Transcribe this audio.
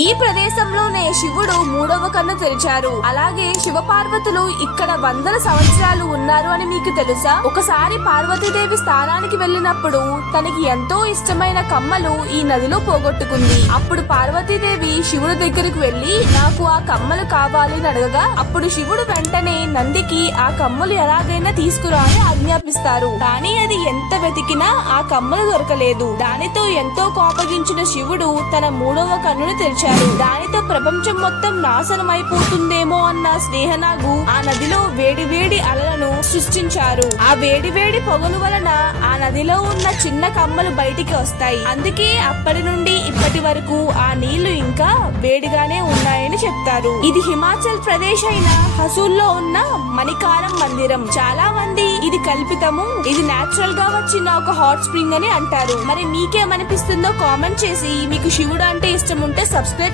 ఈ ప్రదేశంలోనే శివుడు మూడవ కన్ను తెరిచారు. అలాగే శివ పార్వతులు ఇక్కడ వందల సంవత్సరాలు ఉన్నారు అని మీకు తెలుసా? ఒకసారి పార్వతీదేవి స్థానానికి వెళ్ళినప్పుడు తనకి ఎంతో ఇష్టమైన కమ్మలు ఈ నదిలో పోగొట్టుకుంది. అప్పుడు పార్వతీదేవి శివుడి దగ్గరికి వెళ్లి నాకు ఆ కమ్మలు కావాలి అని అడగగా అప్పుడు శివుడు వెంటనే నందికి ఆ కమ్మలు ఎలాగైనా తీసుకురా అని ఆజ్ఞాపిస్తారు. కానీ అది ఎంత వెతికినా ఆ కమ్మలు దొరకలేదు. దానితో ఎంతో కోపగించిన శివుడు తన మూడవ కన్నును తెరిచారు. దానితో ప్రపంచం మొత్తం నాశనం అయిపోతుందేమో అన్న స్నేహనాగు ఆ నదిలో వేడి వేడి అలలను సృష్టించారు. ఆ వేడి వేడి పొగలు వలన ఆ నదిలో ఉన్న చిన్న కమ్మలు బయటికి వస్తాయి. అందుకే అప్పటి నుండి ఇప్పటి వరకు ఆ నీళ్లు ఇంకా వేడిగానే ఉన్నాయని చెప్తారు. ఇది హిమాచల్ ప్రదేశ్ అయిన హసూల్లో ఉన్న మణికారం మందిరం. చాలా మంది ఇది కల్పితము, ఇది నేచురల్ గా వచ్చిన ఒక హాట్ స్ప్రింగ్ అని అంటారు. మరి మీకేమనిపిస్తుందో కామెంట్ చేసి, మీకు శివుడు అంటే ఇష్టం ఉంటే సబ్స్క్రైబ్